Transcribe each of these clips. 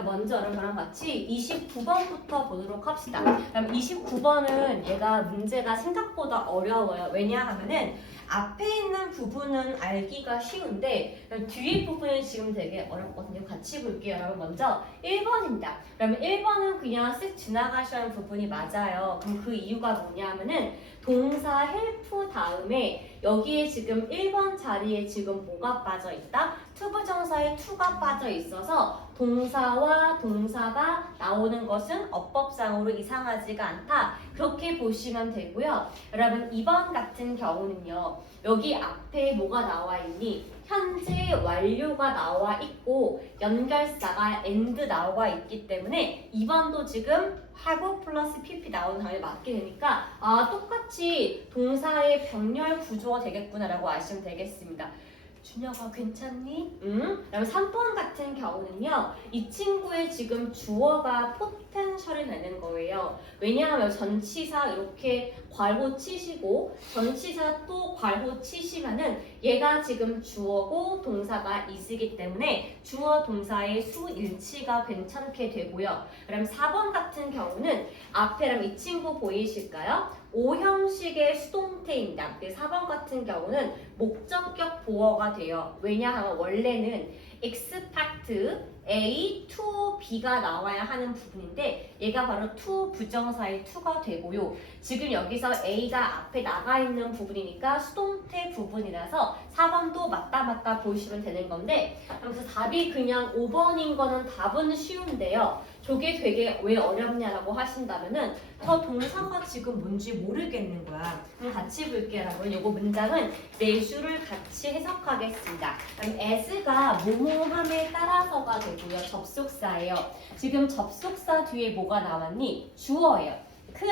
먼저 여러분랑 같이 29번부터 보도록 합시다. 그럼 29번은 얘가 문제가 생각보다 어려워요. 왜냐하면은 앞에 있는 부분은 알기가 쉬운데 뒤에 부분이 지금 되게 어렵거든요. 같이 볼게요. 여러분 먼저 1번입니다. 그러면 1번은 그냥 쓱 지나가셔야 하는 부분이 맞아요. 그럼 그 이유가 뭐냐면은 동사 help 다음에 여기에 지금 1번 자리에 지금 뭐가 빠져 있다? 투부정사에 to가 빠져 있어서 동사와 동사가 나오는 것은 어법상으로 이상하지가 않다. 그렇게 보시면 되고요. 여러분 2번 같은 경우는요. 여기 앞에 뭐가 나와 있니? 현재 완료가 나와 있고 연결사가 and 나와 있기 때문에 2번도 지금 have 플러스 pp 나오는 단어에 맞게 되니까 똑같이 동사의 병렬 구조가 되겠구나라고 아시면 되겠습니다. 준혁아 괜찮니? 응? 그다음에 3번 같은 경우는요. 이 친구의 지금 주어가 포텐셜이 되는 거예요. 왜냐하면 전치사 이렇게 괄호 치시고 전치사 또 괄호 치시면은 얘가 지금 주어고 동사가 is이기 때문에 주어 동사의 수일치가 괜찮게 되고요. 그럼 4번 같은 경우는 앞에랑 이 친구 보이실까요? O형식의 수동태입니다. 4번 같은 경우는 목적격 보어가 돼요. 왜냐하면 원래는 expect A to B가 나와야 하는 부분인데 얘가 바로 to 부정사의 to가 되고요. 지금 여기서 A가 앞에 나가 있는 부분이니까 수동태 부분이라서 4번도 맞다 보시면 되는 건데 그래서 답이 그냥 5번인 거는 답은 쉬운데요. 저게 되게 왜 어렵냐라고 하신다면은 저 동사가 지금 뭔지 모르겠는 거야. 그럼 같이 볼게요, 여러분. 요거 문장은 내수를 같이 해석하겠습니다. 그럼 as가 뭐뭐함에 따라서가 되고요. 접속사예요. 지금 접속사 뒤에 뭐가 나왔니? 주어예요. 큰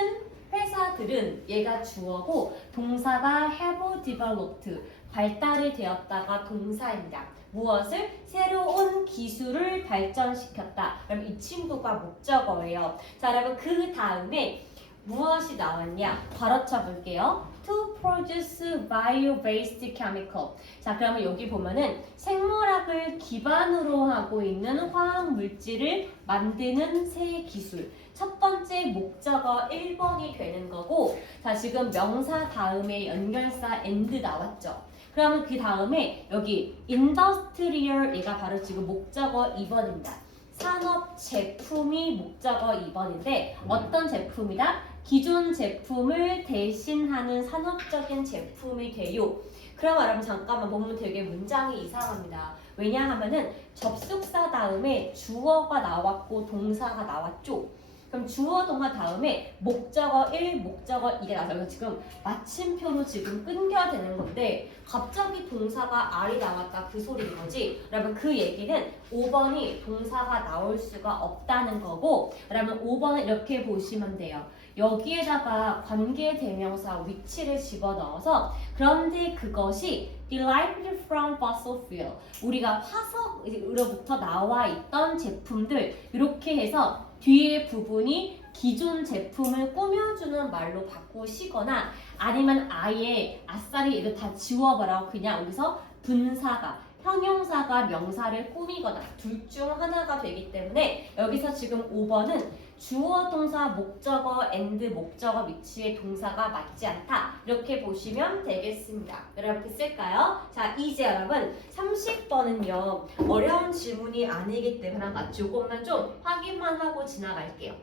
회사들은 얘가 주어고 동사가 have developed 발달이 되었다가 동사입니다. 무엇을? 새로운 기술을 발전시켰다. 그럼 이 친구가 목적어예요. 자, 여러분 그 다음에 무엇이 나왔냐? 바로쳐 볼게요. To produce bio-based chemical. 자, 그러면 여기 보면은 생물학을 기반으로 하고 있는 화학 물질을 만드는 새 기술. 첫 번째 목적어 1번이 되는 거고, 자, 지금 명사 다음에 연결사 and 나왔죠. 그러면 그 다음에 여기 industrial 얘가 바로 지금 목적어 2번입니다. 산업 제품이 목적어 2번인데 어떤 제품이다? 기존 제품을 대신하는 산업적인 제품이 돼요. 그럼 여러분 잠깐만 보면 되게 문장이 이상합니다. 왜냐하면은 접속사 다음에 주어가 나왔고 동사가 나왔죠. 그럼 주어 동사 다음에 목적어 1, 목적어 2가 나와서 지금 마침표로 지금 끊겨야 되는 건데 갑자기 동사가 R이 나왔다 그 소리인 거지. 여러분 그 얘기는 5번이 동사가 나올 수가 없다는 거고 여러분 5번은 이렇게 보시면 돼요. 여기에다가 관계대명사 위치를 집어넣어서 그런데 그것이 derived from fossil fuel 우리가 화석으로부터 나와 있던 제품들 이렇게 해서 뒤에 부분이 기존 제품을 꾸며주는 말로 바꾸시거나 아니면 아예 아싸리 이거 다 지워버려 그냥 여기서 분사가 형용사가 명사를 꾸미거나 둘 중 하나가 되기 때문에 여기서 지금 5번은 주어 동사 목적어 and 목적어 위치의 동사가 맞지 않다 이렇게 보시면 되겠습니다. 여러분 됐을까요? 자 이제 여러분 30번은요 어려운 질문이 아니기 때문에 같이 이것만 좀 확인만 하고 지나갈게요.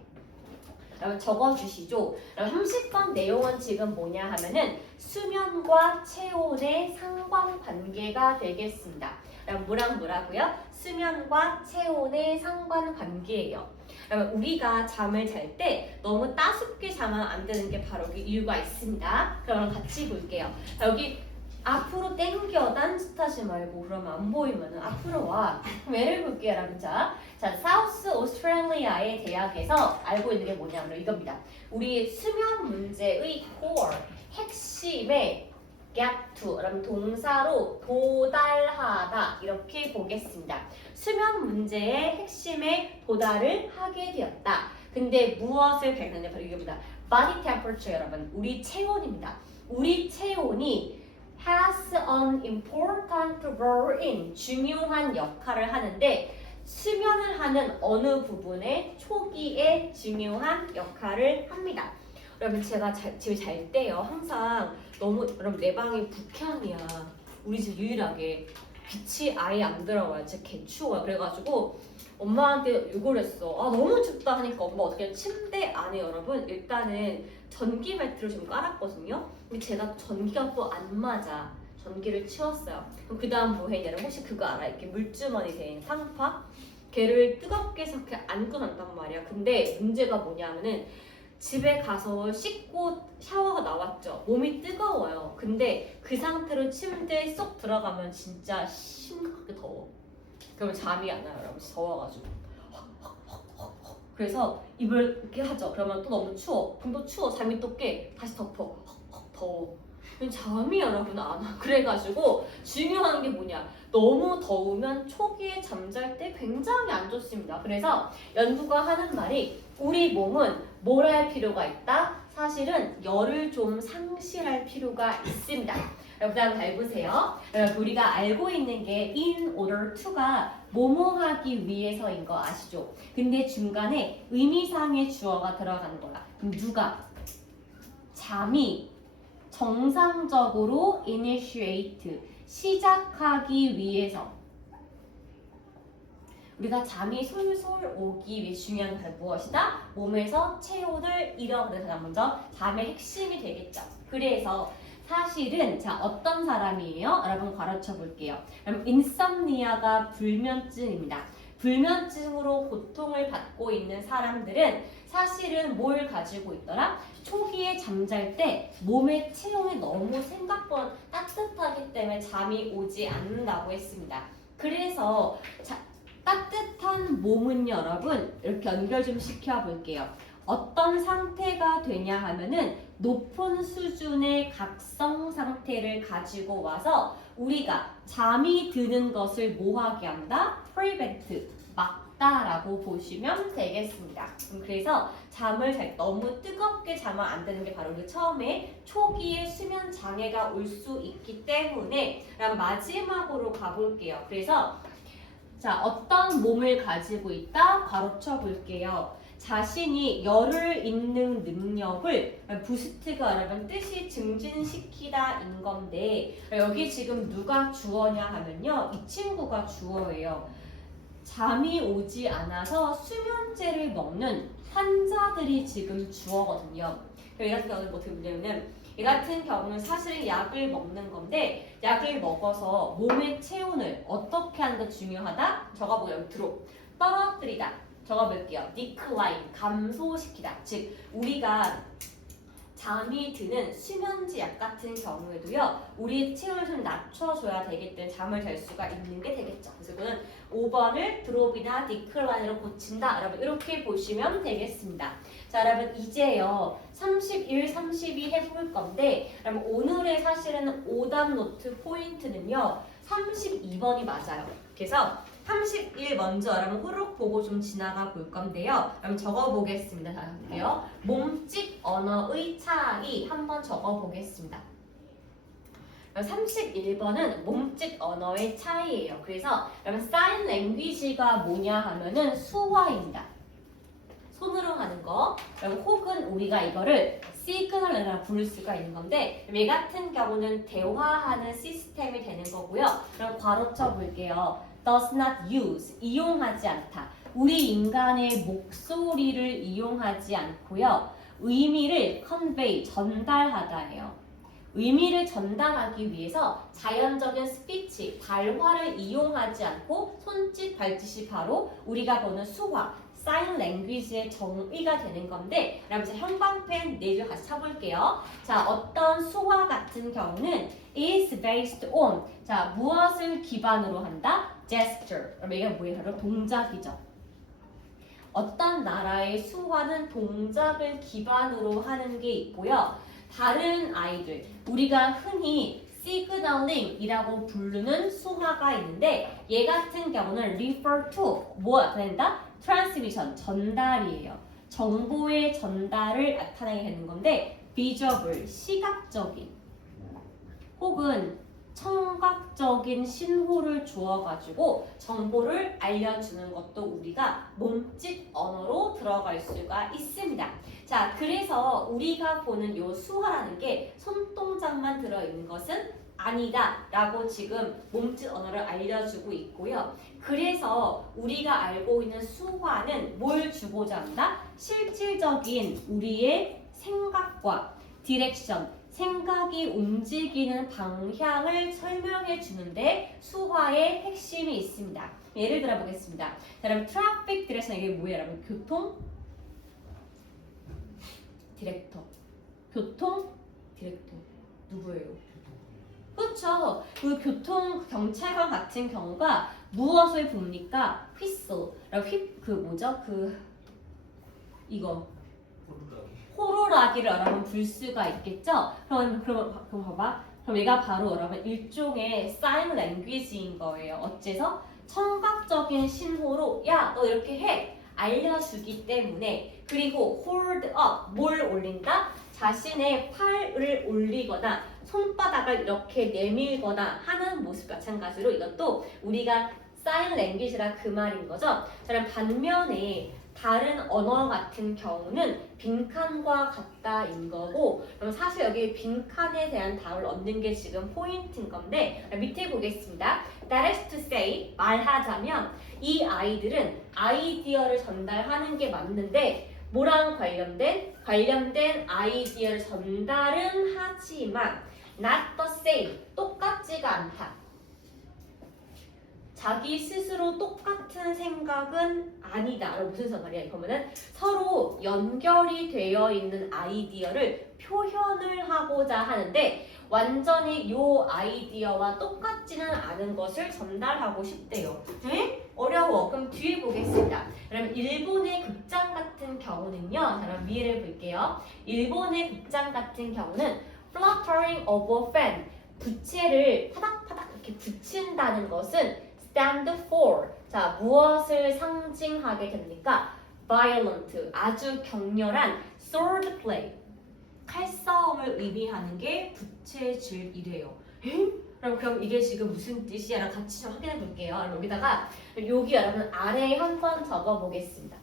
여러분 적어주시죠. 여러분 30번 내용은 지금 뭐냐 하면은 수면과 체온의 상관관계가 되겠습니다. 여러분 뭐라고요? 수면과 체온의 상관관계예요. 여러분 우리가 잠을 잘 때 너무 따숩게 자면 안 되는 게 바로 그 이유가 있습니다. 그럼 같이 볼게요. 여기 앞으로 땡겨 딴짓하지 말고 그러면 안 보이면은 앞으로 와. 그럼 예를 볼게요, 여러분. 자, 사우스 오스트레일리아의 대학에서 알고 있는 게 뭐냐면 이겁니다. 우리 수면 문제의 core 핵심의 get to, 여러분 동사로 도달하다 이렇게 보겠습니다. 수면 문제의 핵심에 도달을 하게 되었다. 근데 무엇을 발견했냐? 바로 이겁니다. body temperature 여러분, 우리 체온입니다. 우리 체온이 has an important role in 중요한 역할을 하는데 수면을 하는 어느 부분에 초기에 중요한 역할을 합니다. 여러분 제가 집에 잘 때요 항상 너무 여러분 내 방이 북향이야. 우리 집 유일하게 빛이 아예 안 들어와요. 진짜 개추워요. 그래가지고 엄마한테 욕을 했어. 아 너무 춥다 하니까 엄마 어떻게 침대 안에 여러분 일단은 전기 매트를 좀 깔았거든요. 근데 제가 전기가 또 안 맞아. 전기를 치웠어요. 그럼 그 다음 뭐 했냐면 혹시 그거 알아? 이렇게 물주머니 된 상파? 걔를 뜨겁게 해서 이렇게 안고 난단 말이야. 근데 문제가 뭐냐면은 집에 가서 씻고 샤워가 나왔죠. 몸이 뜨거워요. 근데 그 상태로 침대에 쏙 들어가면 진짜 심각하게 더워. 그러면 잠이 안 와요. 여러분 더워가지고. 그래서 입을 이렇게 하죠. 그러면 또 너무 추워. 그럼 또 추워. 잠이 또 깨. 다시 덮어. 더워. 잠이 여러분 안 와. 그래가지고 중요한 게 뭐냐. 너무 더우면 초기에 잠잘 때 굉장히 안 좋습니다. 그래서 연구가 하는 말이 우리 몸은 뭘 할 필요가 있다? 사실은 열을 좀 상실할 필요가 있습니다. 여러분 한번 잘 보세요. 우리가 알고 있는 게 in order to가 뭐뭐 하기 위해서인 거 아시죠? 근데 중간에 의미상의 주어가 들어가는 거야. 그럼 누가? 잠이 정상적으로 initiate 시작하기 위해서 우리가 잠이 솔솔 오기 위해 중요한 게 무엇이다? 몸에서 체온을 잃어. 그래서 먼저 잠의 핵심이 되겠죠. 그래서 사실은 자 어떤 사람이에요? 여러분 가르쳐 볼게요. 여러분 인썸니아가 불면증입니다. 불면증으로 고통을 받고 있는 사람들은 사실은 뭘 가지고 있더라? 초기에 잠잘 때 몸의 체온이 너무 생각보다 따뜻하기 때문에 잠이 오지 않는다고 했습니다. 그래서 따뜻한 몸은 여러분 이렇게 연결 좀 시켜볼게요. 어떤 상태가 되냐 하면은 높은 수준의 각성 상태를 가지고 와서 우리가 잠이 드는 것을 뭐하게 한다? prevent, 막다라고 보시면 되겠습니다. 그래서 잠을 잘 너무 뜨겁게 자면 안 되는 게 바로 그 처음에 초기에 수면 장애가 올 수 있기 때문에 그럼 마지막으로 가볼게요. 그래서 자, 어떤 몸을 가지고 있다? 가로쳐 볼게요. 자신이 열을 잇는 능력을 부스트가 여러분 뜻이 증진시키다 인 건데 여기 지금 누가 주어냐 하면요. 이 친구가 주어예요. 잠이 오지 않아서 수면제를 먹는 환자들이 지금 주어거든요. 이 같은 경우는 어떻게 보냐면 이 같은 경우는 사실은 약을 먹는 건데 약을 먹어서 몸의 체온을 어떻게 하는 게 중요하다? 적어보면 드롭, 떨어뜨리다. 적어볼게요. decline, 감소시키다. 즉 우리가 잠이 드는 수면제 약 같은 경우에도요. 우리의 체온을 좀 낮춰줘야 되기 때문에 잠을 잘 수가 있는 게 되겠죠. 그래서 이거는 5번을 드롭이나 decline으로 고친다. 여러분 이렇게 보시면 되겠습니다. 자 여러분 이제요 31, 32 해볼 건데 여러분 오늘의 사실은 오답 노트 포인트는요 32번이 맞아요. 그래서 31 먼저 여러분 후룩 보고 좀 지나가 볼 건데요. 여러분 적어보겠습니다. 자 볼게요. 몸짓 언어의 차이 한번 적어보겠습니다. 31번은 몸짓 언어의 차이예요. 그래서 여러분 사인 랭귀지가 뭐냐 하면은 수화입니다. 손으로 하는 거, 혹은 우리가 이거를 시그널이라고 부를 수가 있는 건데 얘 같은 경우는 대화하는 시스템이 되는 거고요. 그럼 괄호쳐 볼게요. does not use, 이용하지 않다. 우리 인간의 목소리를 이용하지 않고요. 의미를 convey, 전달하다예요. 의미를 전달하기 위해서 자연적인 스피치, 발화를 이용하지 않고 손짓, 발짓이 바로 우리가 보는 수화, 사인 랭귀지의 정의가 되는 건데 여러분 형광펜 4줄 같이 쳐볼게요. 자 어떤 수화 같은 경우는 is based on 자 무엇을 기반으로 한다? gesture. 여러분 이게 뭐예요? 바로 동작이죠. 어떤 나라의 수화는 동작을 기반으로 하는 게 있고요. 다른 아이들 우리가 흔히 시그널링이라고 부르는 수화가 있는데 얘 같은 경우는 refer to 뭐가 된다? 트랜스미션, 전달이에요. 정보의 전달을 나타내게 되는 건데 visual, 시각적인 혹은 청각적인 신호를 주어가지고 정보를 알려주는 것도 우리가 몸짓 언어로 들어갈 수가 있습니다. 자, 그래서 우리가 보는 요 수화라는 게 손동작만 들어있는 것은 아니다 라고 지금 몸짓 언어를 알려주고 있고요. 그래서 우리가 알고 있는 수화는 뭘 주고자 한다? 실질적인 우리의 생각과 디렉션, 생각이 움직이는 방향을 설명해 주는데 수화의 핵심이 있습니다. 예를 들어 보겠습니다. 자, 여러분 트래픽 디렉션 이게 뭐예요? 여러분 교통 디렉터. 교통 디렉터 누구예요? 그렇죠. 그 교통 경찰관 같은 경우가 무엇을 봅니까? 휘슬. 그 뭐죠? 이거 호루라기를 여러분 불 수가 있겠죠? 그럼 봐봐. 그럼 얘가 바로 여러분 일종의 sign language인 거예요. 어째서? 청각적인 신호로 야, 너 이렇게 해. 알려주기 때문에. 그리고 hold up, 뭘 올린다? 자신의 팔을 올리거나 손바닥을 이렇게 내밀거나 하는 모습 마찬가지로 이것도 우리가 sign language라 그 말인 거죠. 자, 그럼 반면에 다른 언어 같은 경우는 빈칸과 같다인 거고, 그럼 사실 여기 빈칸에 대한 답을 얻는 게 지금 포인트인 건데 밑에 보겠습니다. That is to say, 말하자면 이 아이들은 아이디어를 전달하는 게 맞는데 뭐랑 관련된 아이디어를 전달은 하지만 not the same, 똑같지가 않다. 자기 스스로 똑같은 생각은 아니다. 무슨 말이야? 그러면은 서로 연결이 되어 있는 아이디어를 표현을 하고자 하는데 완전히 요 아이디어와 똑같지는 않은 것을 전달하고 싶대요. 네? 어려워. 그럼 뒤에 보겠습니다. 그러면 일본의 극장 같은 경우는요. 자, 그럼 위를 볼게요. 일본의 극장 같은 경우는 fluttering of a fan, 부채를 파닥파닥 이렇게 붙인다는 것은 stand for, 자, 무엇을 상징하게 됩니까? violent, 아주 격렬한 sword play, 칼싸움을 의미하는 게 부채질이래요. 그럼 이게 지금 무슨 뜻이야? 같이 좀 확인해 볼게요. 여기다가 여기 여러분 아래에 한번 적어 보겠습니다.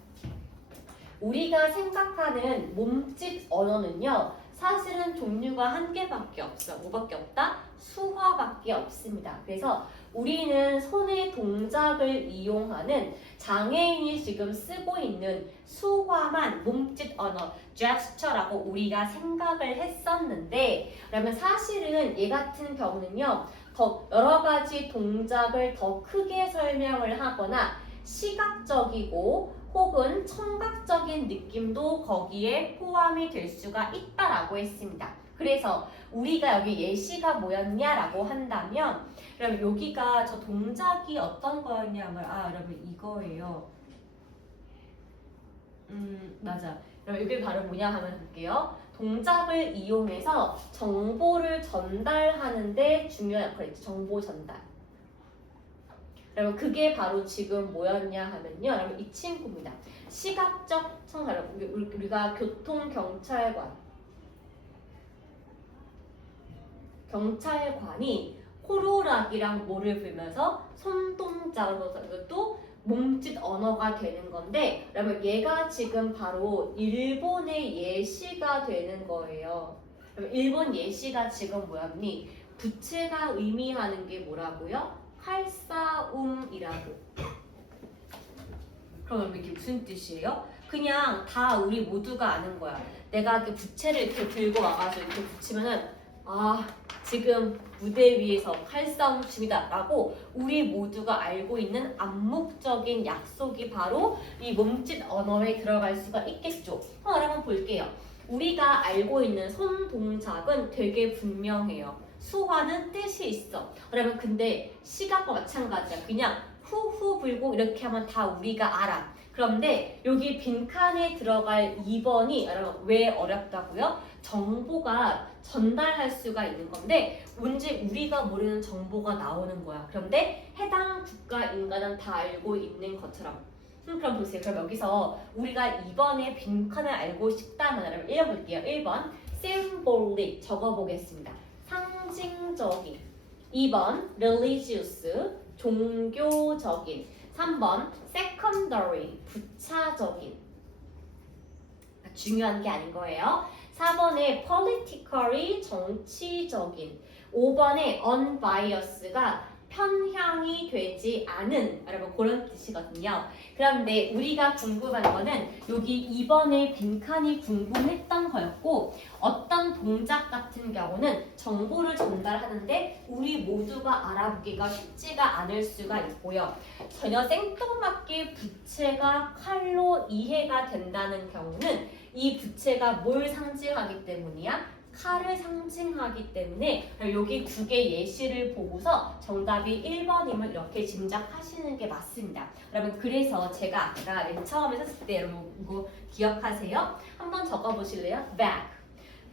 우리가 생각하는 몸짓 언어는요, 사실은 종류가 한 개밖에 없어. 뭐밖에 없다? 수화밖에 없습니다. 그래서 우리는 손의 동작을 이용하는 장애인이 지금 쓰고 있는 수화만 몸짓 언어, gesture라고 우리가 생각을 했었는데, 그러면 사실은 얘 같은 경우는요, 더 여러 가지 동작을 더 크게 설명을 하거나 시각적이고 혹은 청각적인 느낌도 거기에 포함이 될 수가 있다라고 했습니다. 그래서 우리가 여기 예시가 뭐였냐라고 한다면, 그럼 여기가 저 동작이 어떤 거였냐면, 여러분 이거예요. 맞아. 그럼 이게 바로 뭐냐 하면 볼게요. 동작을 이용해서 정보를 전달하는데 중요한 역할이 있죠. 정보 전달. 여러분 그게 바로 지금 뭐였냐 하면요. 여러분 이 친구입니다. 시각적 청각. 우리가 경찰관이 호루라기랑 뭐를 불면서 손동작으로 이것도 몸짓 언어가 되는 건데, 그러면 얘가 지금 바로 일본의 예시가 되는 거예요. 그럼 일본 예시가 지금 뭐였니? 부채가 의미하는 게 뭐라고요? 칼싸움이라고. 그럼 이게 무슨 뜻이에요? 그냥 다 우리 모두가 아는 거야. 내가 그 부채를 이렇게 들고 와가지고 이렇게 붙이면은 지금 무대 위에서 칼싸움 중이다 라고 우리 모두가 알고 있는 암묵적인 약속이 바로 이 몸짓 언어에 들어갈 수가 있겠죠. 한번 볼게요. 우리가 알고 있는 손 동작은 되게 분명해요. 수화는 뜻이 있어. 그러면 근데 시각과 마찬가지야. 그냥 후후 불고 이렇게 하면 다 우리가 알아. 그런데 여기 빈칸에 들어갈 2번이 여러분 왜 어렵다고요? 정보가 전달할 수가 있는 건데 왠지 우리가 모르는 정보가 나오는 거야. 그런데 해당 국가 인간은 다 알고 있는 것처럼. 그럼 보세요. 그럼 여기서 우리가 2번의 빈칸을 알고 싶다면 여러분 읽어볼게요. 1번 symbolic 적어보겠습니다. 상징적인. 2번 religious, 종교적인. 3번 secondary, 부차적인. 중요한 게 아닌 거예요. 4번에 politically, 정치적인. 5번에 unbiased가 편향이 되지 않은, 여러분 그런 뜻이거든요. 그런데 우리가 궁금한 거는 여기 2번에 빈칸이 궁금했던 거였고, 어떤 동작 같은 경우는 정보를 전달하는데 우리 모두가 알아보기가 쉽지가 않을 수가 있고요. 전혀 생뚱맞게 부채가 칼로 이해가 된다는 경우는 이 부채가 뭘 상징하기 때문이야? 칼을 상징하기 때문에 여기 두 개 예시를 보고서 정답이 1번임을 이렇게 짐작하시는 게 맞습니다. 여러분 그래서 제가 아까 맨 처음에 썼을 때 여러분 이거 기억하세요? 한번 적어보실래요?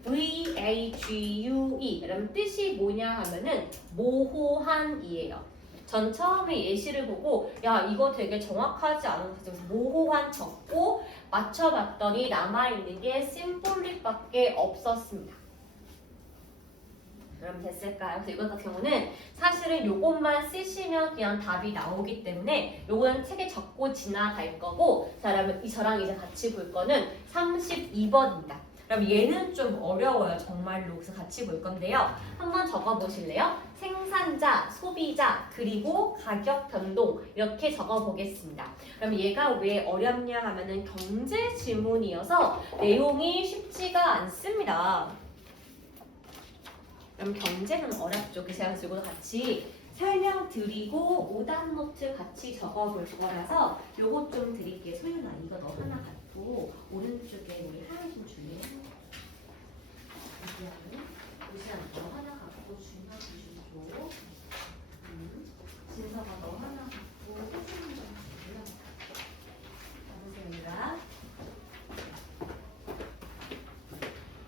vague, V-A-G-U-E. 여러분 뜻이 뭐냐 하면은 모호한이에요. 전 처음에 예시를 보고 야 이거 되게 정확하지 않은 것 같아서 모호한 적고 맞춰봤더니 남아있는 게 심볼릭밖에 없었습니다. 여러분 됐을까요? 그래서 이거 같은 경우는 사실은 요것만 쓰시면 그냥 답이 나오기 때문에 요거는 책에 적고 지나갈 거고, 자 여러분 저랑 이제 같이 볼 거는 32번입니다. 그럼 얘는 좀 어려워요. 정말로. 그래서 같이 볼 건데요. 한번 적어보실래요? 생산자, 소비자, 그리고 가격 변동 이렇게 적어보겠습니다. 그럼 얘가 왜 어렵냐 하면은 경제 지문이어서 내용이 쉽지가 않습니다. 그럼 경제는 어렵죠. 그래서 제가 이거 같이 설명드리고 오답 노트 같이 적어볼 거라서 요것 좀 드릴게요. 소윤아 이거 너 하나 갖고 오른쪽에 우리 하얀 좀 줄래? 우시야 너 하나 갖고 준하 주시고 진서가 너 하나 갖고 호수님 좀 줄래? 보세요.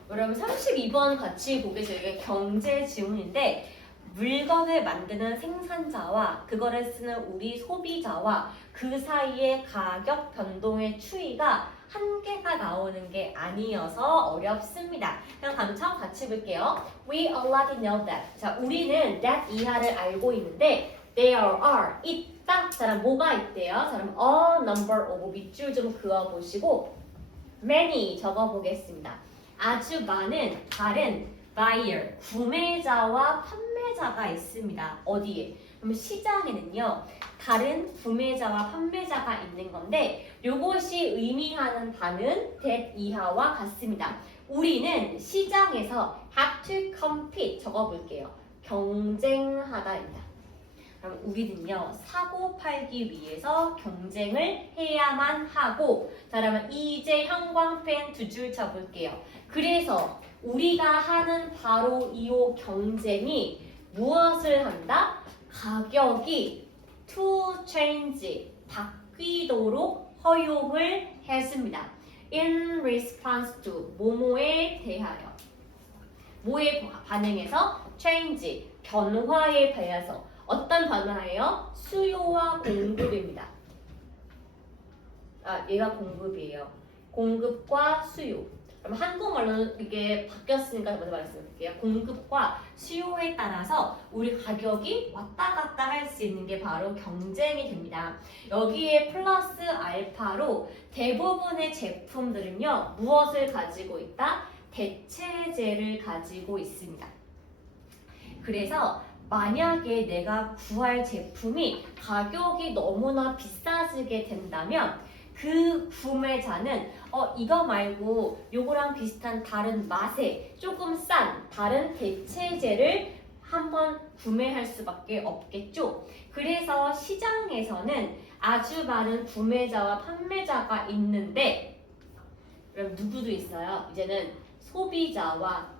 여러분 32번 같이 보겠어요. 이게 경제 지문인데 물건을 만드는 생산자와 그거를 쓰는 우리 소비자와 그 사이의 가격 변동의 추이가 한계가 나오는 게 아니어서 어렵습니다. 그럼 다음 처음 같이 볼게요. We already know that. 자, 우리는 that 이하를 알고 있는데 there are, 있다. 자, 뭐가 있대요? 자, 그럼 a number of 밑줄 좀 그어보시고 many 적어보겠습니다. 아주 많은 다른 buyer, 구매자와 판매자가 있습니다. 어디에? 그럼 시장에는요. 다른 구매자와 판매자가 있는 건데 요것이 의미하는 바는 that 이하와 같습니다. 우리는 시장에서 have to compete 적어볼게요. 경쟁하다입니다. 그럼 우리는요 사고 팔기 위해서 경쟁을 해야만 하고, 자 그러면 이제 형광펜 두 줄 쳐볼게요. 그래서 우리가 하는 바로 이 경쟁이 무엇을 한다? 가격이 to change 바뀌도록 허용을 했습니다. In response to 뭐뭐에 대하여, 뭐에 반응해서 change 변화에 대해서. 어떤 변화예요? 수요와 공급입니다. 아, 얘가 공급이에요. 공급과 수요. 그럼 한국말로는 이게 바뀌었으니까 먼저 말씀드릴게요. 공급과 수요에 따라서 우리 가격이 왔다 갔다 할 수 있는 게 바로 경쟁이 됩니다. 여기에 플러스 알파로 대부분의 제품들은요. 무엇을 가지고 있다? 대체재를 가지고 있습니다. 그래서 만약에 내가 구할 제품이 가격이 너무나 비싸지게 된다면 그 구매자는 이거 말고 요거랑 비슷한 다른 맛에 조금 싼 다른 대체재를 한번 구매할 수밖에 없겠죠. 그래서 시장에서는 아주 많은 구매자와 판매자가 있는데 그럼 누구도 있어요? 이제는 소비자와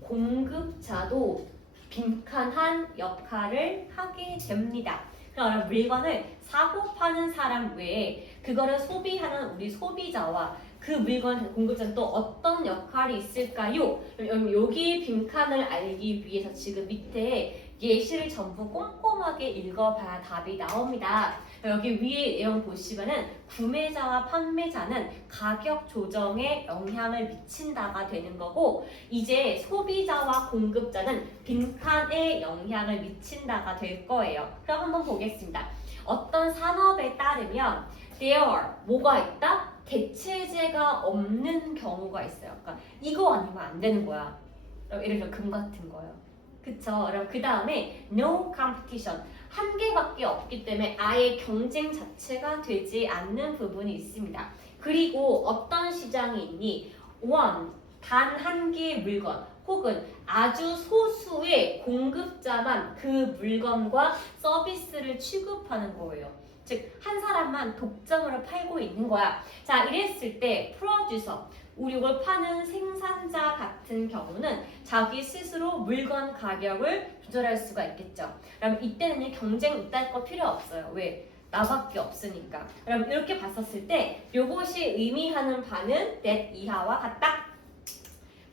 공급자도 빈칸한 역할을 하게 됩니다. 그럼 물건을 사고 파는 사람 외에 그거를 소비하는 우리 소비자와 그 물건 공급자는 또 어떤 역할이 있을까요? 여기 빈칸을 알기 위해서 지금 밑에 예시를 전부 꼼꼼하게 읽어봐야 답이 나옵니다. 여기 위에 내용 보시면은 구매자와 판매자는 가격 조정에 영향을 미친다가 되는 거고 이제 소비자와 공급자는 빈칸에 영향을 미친다가 될 거예요. 그럼 한번 보겠습니다. 어떤 산업에 따르면 there are 뭐가 있다? 대체제가 없는 경우가 있어요. 그러니까 이거 아니면 안 되는 거야. 예를 들어 금 같은 거요. 그쵸? 그럼 그 다음에 no competition 한 개밖에 없기 때문에 아예 경쟁 자체가 되지 않는 부분이 있습니다. 그리고 어떤 시장이 있니? one 단 한 개의 물건 혹은 아주 소수의 공급자만 그 물건과 서비스를 취급하는 거예요. 즉 한 사람만 독점으로 팔고 있는 거야. 자, 이랬을 때 프로듀서 우리 이걸 파는 생산자 같은 경우는 자기 스스로 물건 가격을 조절할 수가 있겠죠. 그럼 이때는 경쟁 이딴 거 필요 없어요. 왜? 나밖에 없으니까. 그럼 이렇게 봤었을 때 이것이 의미하는 바는 that 이하와 같다.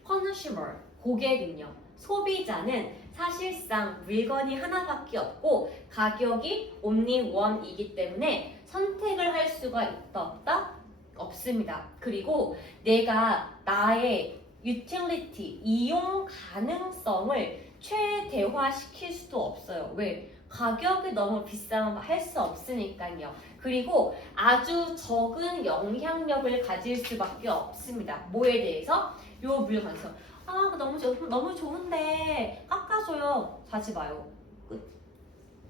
consumer, 고객은요. 소비자는 사실상 물건이 하나밖에 없고 가격이 only one이기 때문에 선택을 할 수가 있다 없다? 없습니다. 그리고 내가 나의 utility, 이용 가능성을 최대화시킬 수도 없어요. 왜? 가격이 너무 비싸면 할 수 없으니까요. 그리고 아주 적은 영향력을 가질 수밖에 없습니다. 뭐에 대해서? 요 물건에서 너무 좋은데 깎아줘요. 사지 마요. 끝.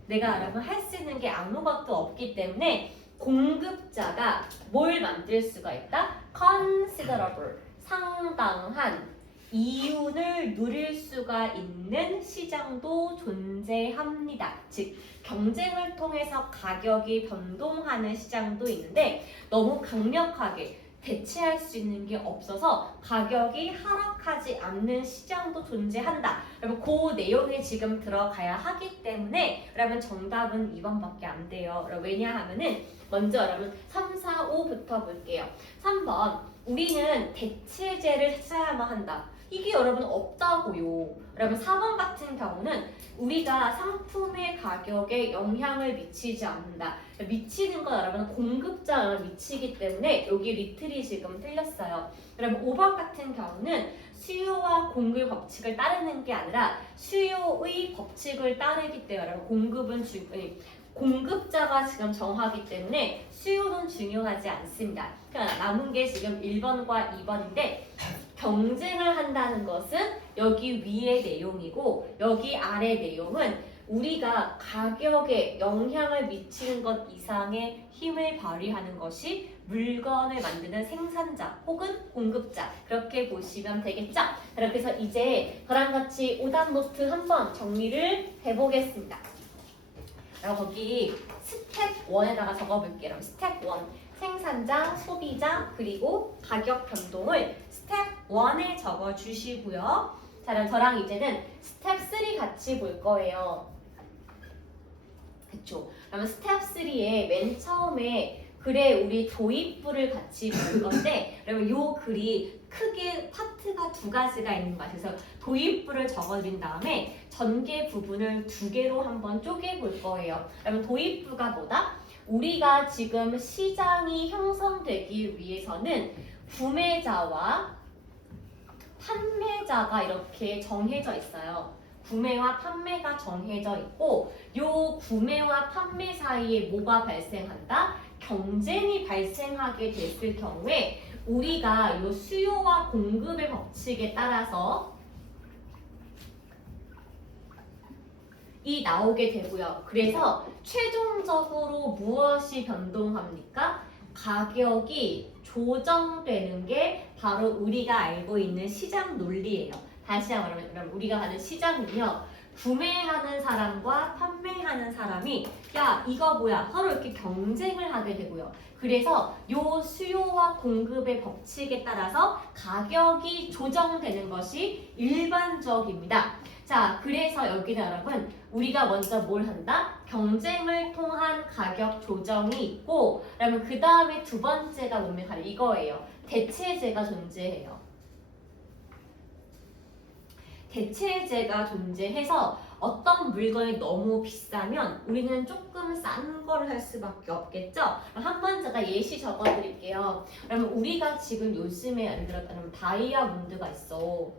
내가 여러분 할 수 있는 게 아무것도 없기 때문에 공급자가 뭘 만들 수가 있다? considerable, 상당한 이윤을 누릴 수가 있는 시장도 존재합니다. 즉 경쟁을 통해서 가격이 변동하는 시장도 있는데 너무 강력하게 대체할 수 있는 게 없어서 가격이 하락하지 않는 시장도 존재한다. 여러분 그 내용이 지금 들어가야 하기 때문에 여러분 정답은 2번밖에 안 돼요. 왜냐하면은 먼저 여러분 3, 4, 5부터 볼게요. 3번 우리는 대체제를 찾아야만 한다. 이게 여러분 없다고요. 여러분 4번 같은 경우는 우리가 상품의 가격에 영향을 미치지 않는다. 미치는 건 여러분 공급자에 미치기 때문에 여기 리틀이 지금 틀렸어요. 여러분 5번 같은 경우는 수요와 공급 법칙을 따르는 게 아니라 수요의 법칙을 따르기 때문에 여러분 공급자가 지금 정하기 때문에 수요는 중요하지 않습니다. 그러니까 남은 게 지금 1번과 2번인데 경쟁을 한다는 것은 여기 위의 내용이고 여기 아래 내용은 우리가 가격에 영향을 미치는 것 이상의 힘을 발휘하는 것이 물건을 만드는 생산자 혹은 공급자 그렇게 보시면 되겠죠? 그래서 이제 저랑 같이 오답 노트 한번 정리를 해보겠습니다. 거기 스텝 1에다가 적어볼게요. 스텝 1 생산자, 소비자, 그리고 가격 변동을 스텝 1에 적어주시고요. 자, 그럼 저랑 이제는 스텝 3 같이 볼 거예요. 그쵸? 그러면 스텝 3에 맨 처음에 글에 우리 도입부를 같이 볼 건데 여러분 요 글이 크게 파트가 두 가지가 있는 것 같아서 도입부를 적어준 다음에 전개 부분을 두 개로 한번 쪼개 볼 거예요. 여러분 도입부가 뭐다? 우리가 지금 시장이 형성되기 위해서는 구매자와 판매자가 이렇게 정해져 있어요. 구매와 판매가 정해져 있고 요 구매와 판매 사이에 뭐가 발생한다? 경쟁이 발생하게 됐을 경우에 우리가 요 수요와 공급의 법칙에 따라서 이 나오게 되고요. 그래서 최종적으로 무엇이 변동합니까? 가격이 조정되는 게 바로 우리가 알고 있는 시장 논리예요. 다시 한번 그러면 우리가 하는 시장은요. 구매하는 사람과 판매하는 사람이 야 이거 뭐야 서로 이렇게 경쟁을 하게 되고요. 그래서 요 수요와 공급의 법칙에 따라서 가격이 조정되는 것이 일반적입니다. 자, 그래서 여기는 여러분 우리가 먼저 뭘 한다? 경쟁을 통한 가격 조정이 있고 그러면 그 다음에 두 번째가 뭡니까? 이거예요. 대체제가 존재해요. 대체제가 존재해서 어떤 물건이 너무 비싸면 우리는 조금 싼 거를 할 수밖에 없겠죠? 그럼 한번 제가 예시 적어드릴게요. 그러면 우리가 지금 요즘에 예를 들어 다이아몬드가 있어.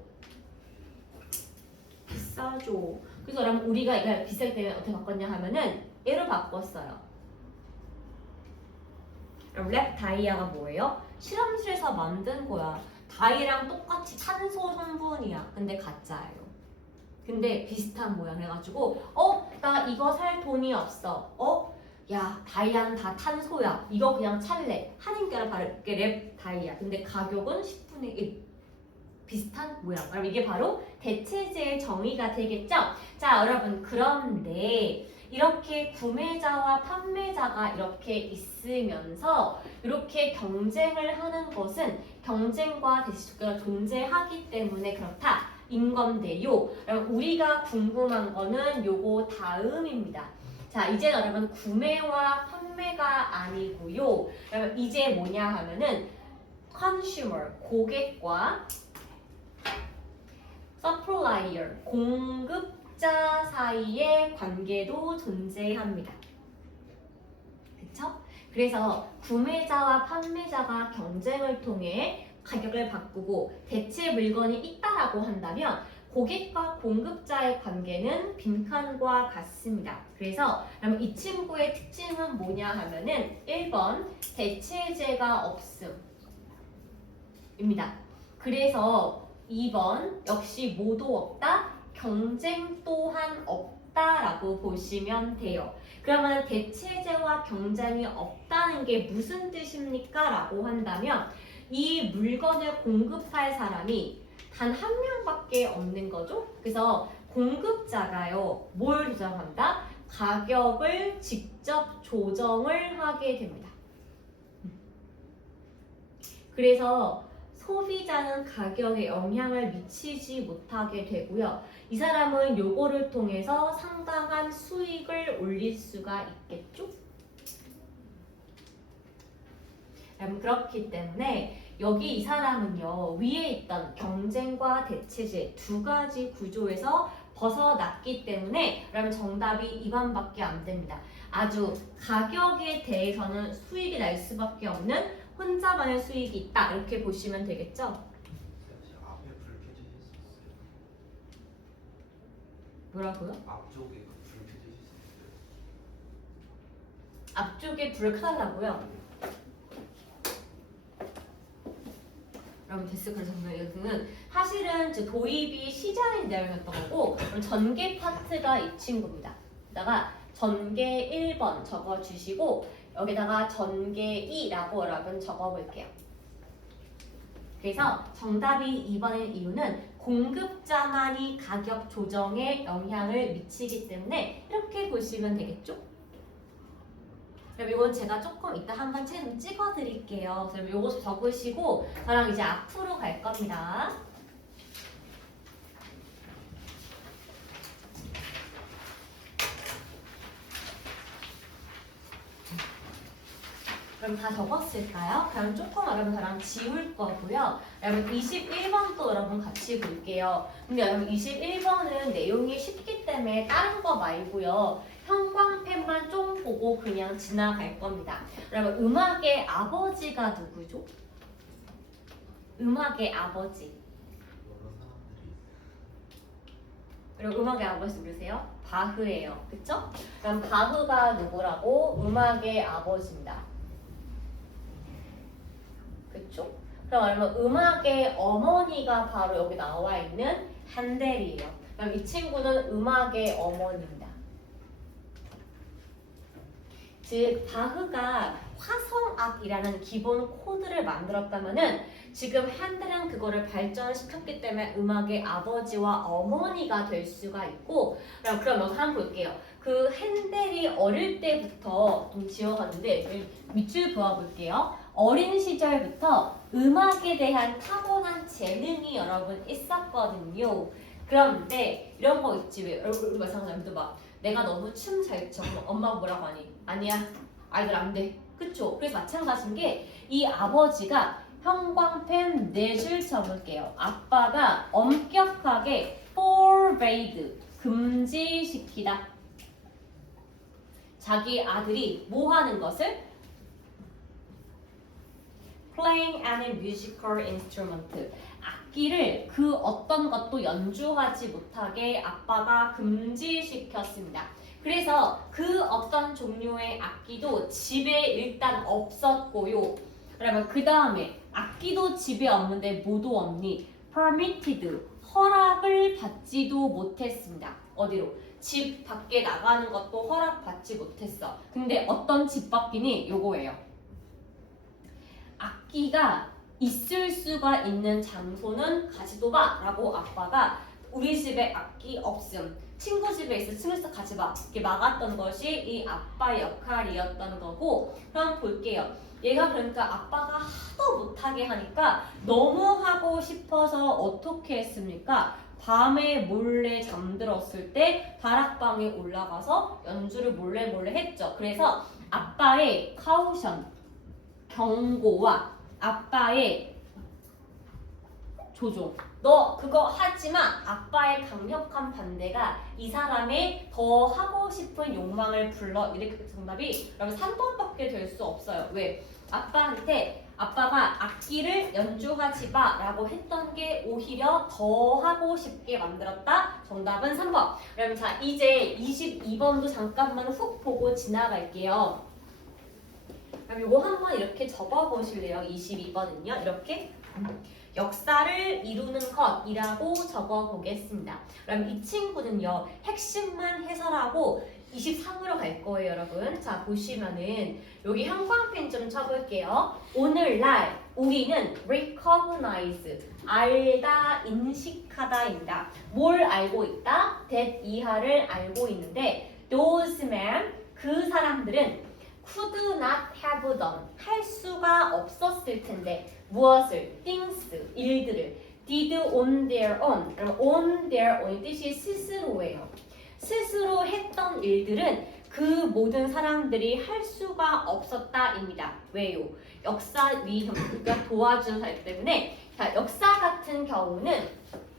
비싸죠. 그래서 그러면 우리가 이걸 비싸기 때문에 어떻게 바꿨냐 하면은 얘로 바꿨어요. 그럼 랩 다이아가 뭐예요? 실험실에서 만든 거야. 다이랑 똑같이 탄소 성분이야. 근데 가짜예요. 근데 비슷한 모양 해가지고 나 이거 살 돈이 없어. 야 다이아는 다 탄소야. 이거 그냥 찰래. 하니까 바로 이렇게 랩 다이아. 근데 가격은 10분의 1. 비슷한 모양. 그럼 이게 바로 대체제의 정의가 되겠죠? 자 여러분 그런데 이렇게 구매자와 판매자가 이렇게 있으면서 이렇게 경쟁을 하는 것은 경쟁과 대체제가 존재하기 때문에 그렇다. 인 건데요. 여러분 우리가 궁금한 거는 요거 다음입니다. 자 이제 여러분 구매와 판매가 아니고요. 여러분 이제 뭐냐 하면은 consumer 고객과 supplier 공급자 사이의 관계도 존재합니다. 그쵸? 그래서 구매자와 판매자가 경쟁을 통해 가격을 바꾸고 대체 물건이 있다라고 한다면 고객과 공급자의 관계는 빈칸과 같습니다. 그래서 그럼 이 친구의 특징은 뭐냐 하면은 1번 대체제가 없음입니다. 그래서 2번 역시 모두 없다. 경쟁 또한 없다라고 보시면 돼요. 그러면 대체제와 경쟁이 없다는 게 무슨 뜻입니까? 라고 한다면 이 물건을 공급할 사람이 단 한 명밖에 없는 거죠. 그래서 공급자가요. 뭘 조정한다? 가격을 직접 조정을 하게 됩니다. 그래서 소비자는 가격에 영향을 미치지 못하게 되고요. 이 사람은 요거를 통해서 상당한 수익을 올릴 수가 있겠죠? 그렇기 때문에 여기 이 사람은요. 위에 있던 경쟁과 대체제 두 가지 구조에서 벗어났기 때문에 그러면 정답이 2번밖에 안 됩니다. 아주 가격에 대해서는 수익이 날 수밖에 없는 혼자만의 수익이 있다. 이렇게 보시면 되겠죠? 앞에 불 켜져 있었어요. 뭐라고요? 앞쪽에 불 켜져 있었어요. 앞쪽에 불을 켜달라고요? 여러분 데스크를 정리해주는 사실은 도입이 시장의 내용이었던 거고 전개 파트가 이 친구입니다. 여기다가 전개 1번 적어주시고 여기다가 전개 2라고 여러분 적어볼게요. 그래서 정답이 2번인 이유는 공급자만이 가격 조정에 영향을 미치기 때문에 이렇게 보시면 되겠죠? 그럼 이건 제가 조금 이따 한번 책 좀 찍어드릴게요. 그럼 이거 적으시고 저랑 이제 앞으로 갈 겁니다. 그럼 다 적었을까요? 그럼 조금 여러분 저랑 지울 거고요. 여러분 21번도 여러분 같이 볼게요. 근데 여러분 21번은 내용이 쉽기 때문에 다른 거 말고요. 형광펜만 좀 보고 그냥 지나갈 겁니다. 여러분 음악의 아버지가 누구죠? 음악의 아버지. 여러 사람들이 여러분 음악의 아버지 누구세요? 바흐예요. 그쵸? 그럼 바흐가 누구라고? 음악의 아버지입니다. 그쵸? 그럼 음악의 어머니가 바로 여기 나와 있는 한델이에요. 그럼 이 친구는 음악의 어머니입니다. 즉 바흐가 화성악이라는 기본 코드를 만들었다면은 지금 핸델은 그거를 발전시켰기 때문에 음악의 아버지와 어머니가 될 수가 있고 그럼 여기 한번 볼게요. 그 핸델이 어릴 때부터 좀 지어봤는데 밑줄 그어볼게요. 어린 시절부터 음악에 대한 타고난 재능이 여러분 있었거든요. 그런데 이런 거 있지 왜? 여러분 마찬가지로 막 내가 너무 춤 잘 춰. 엄마가 뭐라고 하니? 아니야. 아이들 안 돼. 그쵸? 그래서 마찬가지인 게 이 아버지가 형광펜 4줄 적을게요. 아빠가 엄격하게 forbade 금지시키다. 자기 아들이 뭐 하는 것을? Playing any musical instrument. 악기를 그 어떤 것도 연주하지 못하게 아빠가 금지시켰습니다. 그래서 그 어떤 종류의 악기도 집에 일단 없었고요. 그러면 그 다음에 악기도 집에 없는데 뭐도 없니? Permitted. 허락을 받지도 못했습니다. 어디로? 집 밖에 나가는 것도 허락받지 못했어. 근데 어떤 집 밖이니? 요거예요. 악기가 있을 수가 있는 장소는 가지도 마 라고 아빠가 우리 집에 악기 없음, 친구 집에 있어 친구 가지 마 이렇게 막았던 것이 이 아빠의 역할이었던 거고. 그럼 볼게요. 얘가 그러니까 아빠가 하도 못하게 하니까 너무 하고 싶어서 어떻게 했습니까? 밤에 몰래 잠들었을 때 다락방에 올라가서 연주를 몰래 했죠. 그래서 아빠의 카우션, 경고와 아빠의 조종. 너 그거 하지마. 아빠의 강력한 반대가 이 사람의 더 하고 싶은 욕망을 불러. 이렇게 정답이 여러분 3번밖에 될 수 없어요. 왜? 아빠가 악기를 연주하지 마 라고 했던 게 오히려 더 하고 싶게 만들었다. 정답은 3번. 그러면 자 이제 22번도 잠깐만 훅 보고 지나갈게요. 그럼 이거 한번 이렇게 적어보실래요? 22번은요. 이렇게 역사를 이루는 것이라고 적어보겠습니다. 그럼 이 친구는요. 핵심만 해설하고 23으로 갈 거예요, 여러분. 자, 보시면은 여기 형광펜 좀 쳐볼게요. 오늘날 우리는 recognize, 알다, 인식하다입니다. 뭘 알고 있다? that 이하를 알고 있는데 those men, 그 사람들은 could not have done, 할 수가 없었을 텐데 무엇을? things, 일들을 did on their own. 그럼 on their own 뜻이 스스로예요. 스스로 했던 일들은 그 모든 사람들이 할 수가 없었다입니다. 왜요? 역사 위험과 도와주는 사람 때문에. 자, 역사 같은 경우는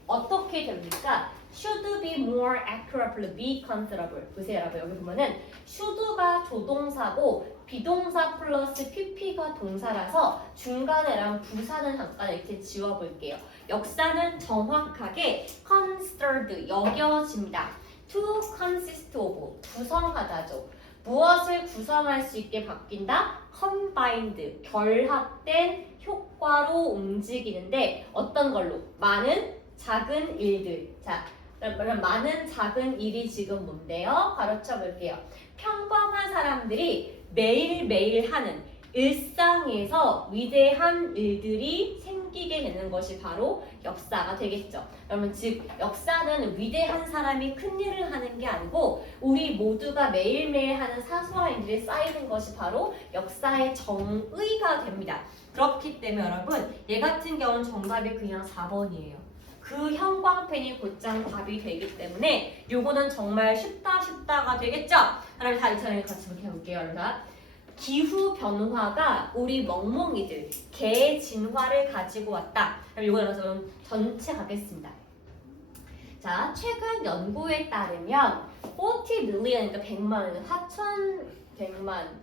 어떻게 됩니까? should be more accurately be considerable. 보세요, 여러분. 여기 보면은 should가 조동사고 비동사 플러스 pp가 동사라서 중간에랑 부사는 잠깐 이렇게 지워볼게요. 역사는 정확하게 considered, 여겨집니다. to consist of, 구성하다죠. 무엇을 구성할 수 있게 바뀐다? combined, 결합된 효과로 움직이는데 어떤 걸로? 많은 작은 일들. 자, 그럼 많은 작은 일이 지금 뭔데요? 가르쳐 볼게요. 평범한 사람들이 매일매일 하는 일상에서 위대한 일들이 생기게 되는 것이 바로 역사가 되겠죠. 그러면 즉 역사는 위대한 사람이 큰 일을 하는 게 아니고 우리 모두가 매일매일 하는 사소한 일들이 쌓이는 것이 바로 역사의 정의가 됩니다. 그렇기 때문에 여러분 얘 같은 경우는 정답이 그냥 4번이에요. 그 형광펜이 곧장 답이 되기 때문에 요거는 정말 쉽다가 되겠죠? 그럼 다 이처럼 같이 해볼게요. 여러분. 기후 변화가 우리 멍멍이들 개 진화를 가지고 왔다. 그럼 이거는 전체 가겠습니다. 자, 최근 연구에 따르면 40 million, 그러니까 100만,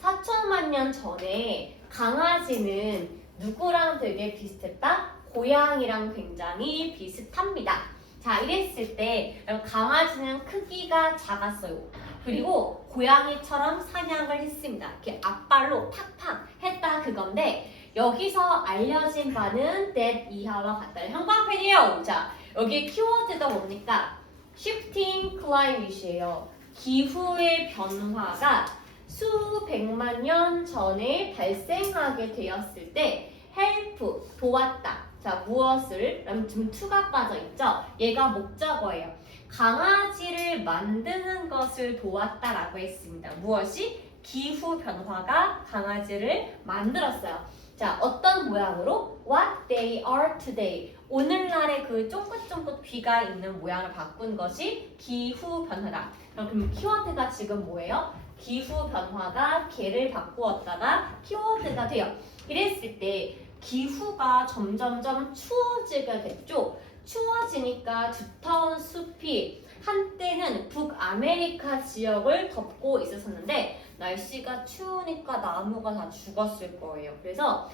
4천만 년 전에 강아지는 누구랑 되게 비슷했다? 고양이랑 굉장히 비슷합니다. 자, 이랬을 때 강아지는 크기가 작았어요. 그리고 고양이처럼 사냥을 했습니다. 이렇게 앞발로 팍팍 했다 그건데 여기서 알려진 바는 that 이하와 같다. 형광펜이에요. 자, 여기 키워드가 뭡니까? shifting climate이에요. 기후의 변화가 수백만 년 전에 발생하게 되었을 때 help, 도왔다. 자, 무엇을? 그럼 지금 to가 빠져 있죠? 얘가 목적어예요. 강아지를 만드는 것을 도왔다라고 했습니다. 무엇이? 기후 변화가 강아지를 만들었어요. 자, 어떤 모양으로? What they are today. 오늘날의 그 쫑긋쫑긋 귀가 있는 모양을 바꾼 것이 기후 변화다. 그럼 키워드가 지금 뭐예요? 기후 변화가 개를 바꾸었다가 키워드가 돼요. 이랬을 때 기후가 점점점 추워지게 됐죠. 추워지니까 두터운 숲이 한때는 북아메리카 지역을 덮고 있었는데 날씨가 추우니까 나무가 다 죽었을 거예요. 그래서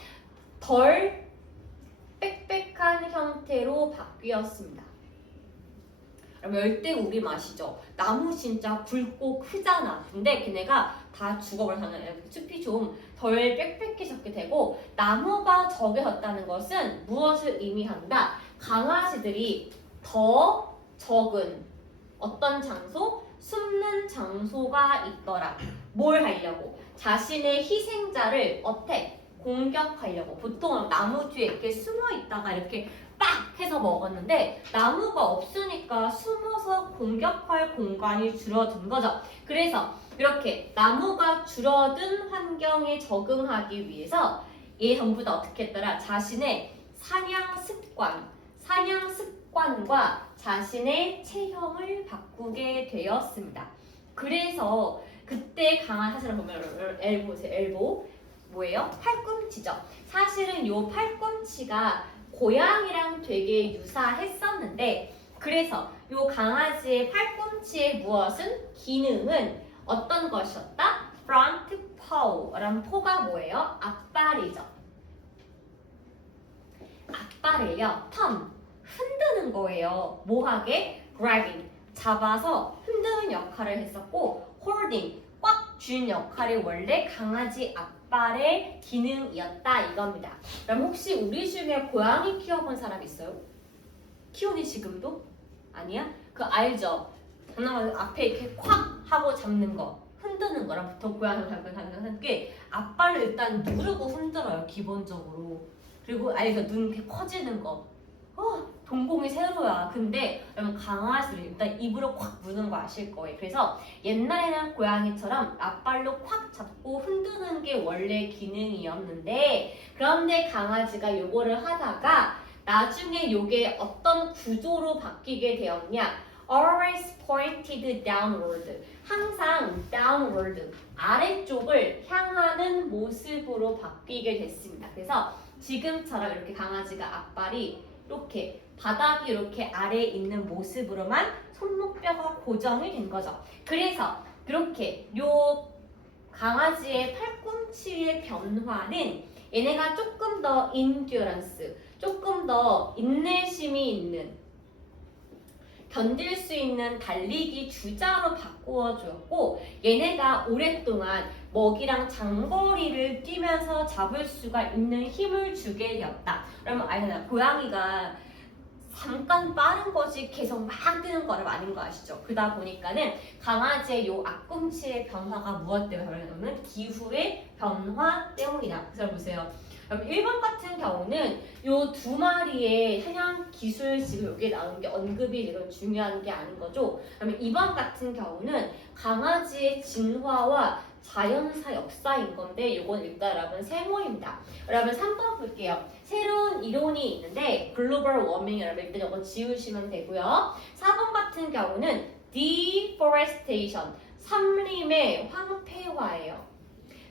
덜 빽빽한 형태로 바뀌었습니다. 열대우리 맛이죠. 나무 진짜 굵고 크잖아. 근데 걔네가 다 죽어버렸잖아요. 숲이 좀 덜 빽빽해졌게 되고 나무가 적해졌다는 것은 무엇을 의미한다? 강아지들이 더 적은 어떤 장소? 숨는 장소가 있더라. 뭘 하려고? 자신의 희생자를 공격하려고. 보통 나무 뒤에 이렇게 숨어 있다가 이렇게 빡 해서 먹었는데 나무가 없으니까 숨어서 공격할 공간이 줄어든 거죠. 그래서 이렇게 나무가 줄어든 환경에 적응하기 위해서 얘 전부 다 어떻게 했더라? 자신의 사냥 습관과 자신의 체형을 바꾸게 되었습니다. 그래서 그때 강한 사실을 보면 엘보 뭐예요? 팔꿈치죠. 사실은 요 팔꿈치가 고양이랑 되게 유사했었는데 그래서 요 강아지의 팔꿈치의 기능은 어떤 것이었다? front paw라는 포가 뭐예요? 앞발이죠. 앞발을요, 흔드는 거예요. 뭐하게? grabbing, 잡아서 흔드는 역할을 했었고 holding, 꽉 쥔 역할이 원래 강아지 앞발의 기능이었다 이겁니다. 그럼 혹시 우리 중에 고양이 키워본 사람 있어요? 키우니 지금도? 아니야? 그 알죠? 앞에 이렇게 콱 하고 잡는 거, 흔드는 거랑 보통 고양이가 하는 게 앞발을 일단 누르고 흔들어요 기본적으로. 그리고 알죠? 눈 이렇게 커지는 거. 동공이 세로야. 근데 여러분 강아지를 일단 입으로 콱 무는 거 아실 거예요. 그래서 옛날에는 고양이처럼 앞발로 콱 잡고 흔드는 게 원래 기능이었는데 그런데 강아지가 요거를 하다가 나중에 요게 어떤 구조로 바뀌게 되었냐? Always pointed downward. 항상 downward. 아래쪽을 향하는 모습으로 바뀌게 됐습니다. 그래서 지금처럼 이렇게 강아지가 앞발이 이렇게 바닥이 이렇게 아래에 있는 모습으로만 손목뼈가 고정이 된 거죠. 그래서 그렇게 요 강아지의 팔꿈치의 변화는 얘네가 조금 더 endurance, 조금 더 인내심이 있는 견딜 수 있는 달리기 주자로 바꾸어 주었고 얘네가 오랫동안 먹이랑 장거리를 뛰면서 잡을 수가 있는 힘을 주게 되었다. 그러면 알잖아요. 고양이가 잠깐 빠른 거지 계속 막 뛰는 거는 아닌 거 아시죠? 그러다 보니까는 강아지의 요 앞꿈치의 변화가 무엇 때문에 그러냐면 기후의 변화 때문이다. 그래서 보세요. 그럼 1번 같은 경우는 요 두 마리의 사냥 기술 지금 여기 나온 게 언급이 되게 중요한 게 아닌 거죠. 그러면 2번 같은 경우는 강아지의 진화와 자연사 역사인 건데 이건 일단 여러분 세모입니다. 여러분 3번 볼게요. 새로운 이론이 있는데 글로벌 워밍 여러분 일단 이거 지우시면 되고요. 4번 같은 경우는 deforestation, 산림의 황폐화예요.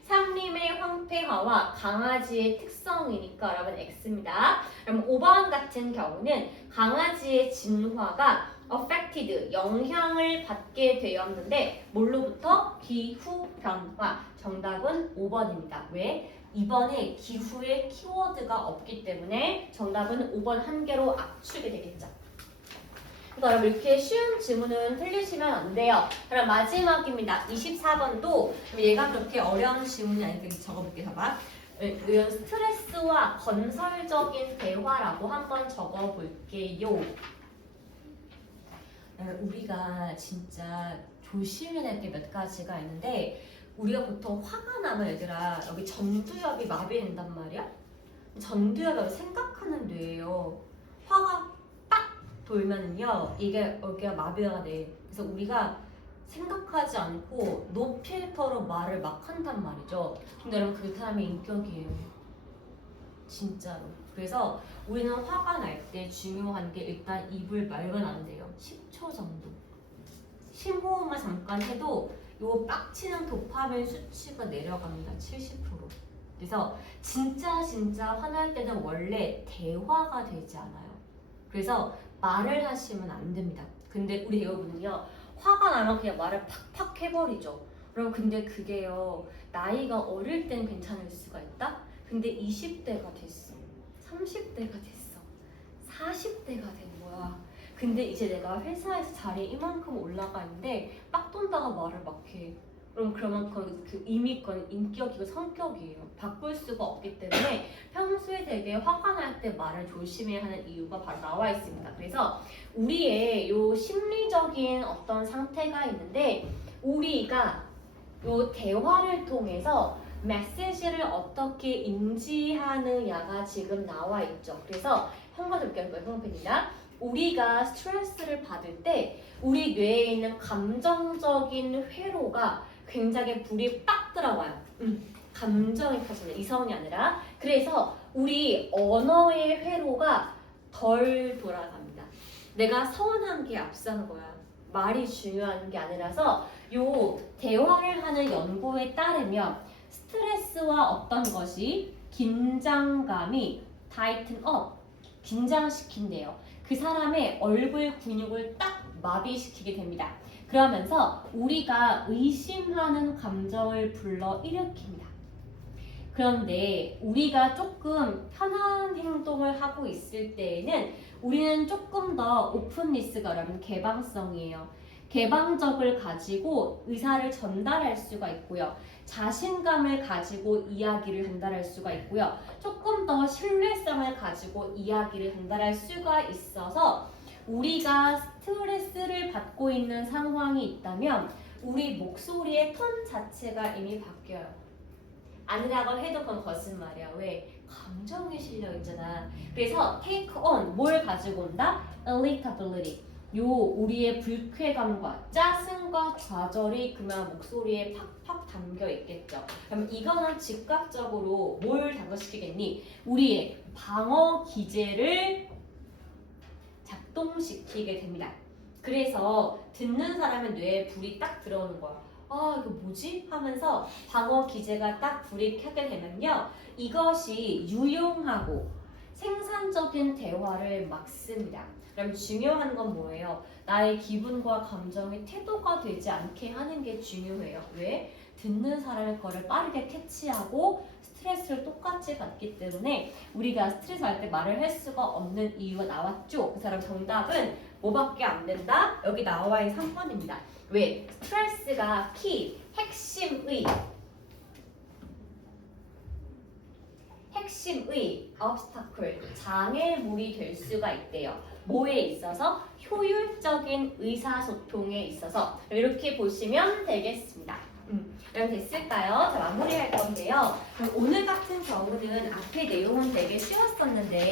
산림의 황폐화와 강아지의 특성이니까 여러분 X입니다. 그럼 5번 같은 경우는 강아지의 진화가 affected, 영향을 받게 되었는데 뭘로부터? 기후 변화. 정답은 5번입니다. 왜? 2번에 기후의 키워드가 없기 때문에 정답은 5번 한 개로 압축이 되겠죠. 그러니까 여러분 이렇게 쉬운 지문은 틀리시면 안 돼요. 그럼 마지막입니다. 24번도 얘가 그렇게 어려운 지문이 아니니까 적어볼게요. 봐봐. 스트레스와 건설적인 대화라고 한번 적어볼게요. 우리가 진짜 조심해야 될 게 몇 가지가 있는데 우리가 보통 화가 나면 얘들아 여기 전두엽이 마비된단 말이야. 전두엽이 생각하는 뇌예요. 화가 돌면은요 이게 여기가 마비가 돼. 그래서 우리가 생각하지 않고 노 필터로 말을 막 한단 말이죠. 근데 여러분 그 사람의 인격이에요. 진짜로. 그래서 우리는 화가 날 때 중요한 게 일단 입을 말면 안 돼요. 10초 정도. 심호흡만 잠깐 해도 요 빡치는 도파민 수치가 내려갑니다. 70%. 그래서 진짜 화날 때는 원래 대화가 되지 않아요. 그래서 말을 하시면 안 됩니다. 근데 우리 대부분은요 화가 나면 그냥 말을 팍팍 해버리죠. 그럼 근데 그게요 나이가 어릴 땐 괜찮을 수가 있다. 근데 20대가 됐어, 30대가 됐어, 40대가 된 거야. 근데 이제 내가 회사에서 자리에 이만큼 올라가 있는데 빡 돈다가 말을 막 해. 그러면 이미 그건 인격이고 성격이에요. 바꿀 수가 없기 때문에 평소에 되게 화가 날 때 말을 조심해야 하는 이유가 바로 나와 있습니다. 그래서 우리의 요 심리적인 어떤 상태가 있는데 우리가 요 대화를 통해서 메시지를 어떻게 인지하느냐가 지금 나와 있죠. 그래서 현관 볼게요. 현관입니다. 우리가 스트레스를 받을 때 우리 뇌에 있는 감정적인 회로가 굉장히 불이 빡 들어와요. 감정이 터지는 이성이 아니라. 그래서 우리 언어의 회로가 덜 돌아갑니다. 내가 서운한 게 앞서는 거야. 말이 중요한 게 아니라서 요 대화를 하는 연구에 따르면 스트레스와 어떤 것이 긴장감이 tighten up, 긴장시킨대요. 그 사람의 얼굴 근육을 딱 마비시키게 됩니다. 그러면서 우리가 의심하는 감정을 불러 일으킵니다. 그런데 우리가 조금 편한 행동을 하고 있을 때에는 우리는 조금 더 오픈리스가 여러분 개방성이에요. 개방적을 가지고 의사를 전달할 수가 있고요. 자신감을 가지고 이야기를 전달할 수가 있고요. 조금 더 신뢰성을 가지고 이야기를 전달할 수가 있어서 우리가 스트레스를 받고 있는 상황이 있다면 우리 목소리의 톤 자체가 이미 바뀌어요. 아니라고 해도 그건 거짓말이야. 왜? 감정이 실려 있잖아. 그래서 take on 뭘 가지고 온다? irritability. 요 우리의 불쾌감과 짜증과 좌절이 그만 목소리에 팍팍 담겨 있겠죠. 그럼 이거는 즉각적으로 뭘 자극시키겠니? 우리의 방어 기제를 작동시키게 됩니다. 그래서 듣는 사람의 뇌에 불이 딱 들어오는 거야. 아 이거 뭐지? 하면서 방어 기제가 딱 불이 켜게 되면요. 이것이 유용하고 생산적인 대화를 막습니다. 그럼 중요한 건 뭐예요? 나의 기분과 감정이 태도가 되지 않게 하는 게 중요해요. 왜? 듣는 사람의 거를 빠르게 캐치하고 스트레스를 똑같이 받기 때문에 우리가 스트레스 할 때 말을 할 수가 없는 이유가 나왔죠? 그 사람 정답은 뭐밖에 안 된다? 여기 나와 있는 3번입니다. 왜? 스트레스가 키, 핵심의 obstacle, 장애물이 될 수가 있대요. 뭐에 있어서? 효율적인 의사소통에 있어서. 이렇게 보시면 되겠습니다. 그럼 됐을까요? 자, 마무리할 건데요. 그럼 오늘 같은 경우는 앞에 내용은 되게 쉬웠었는데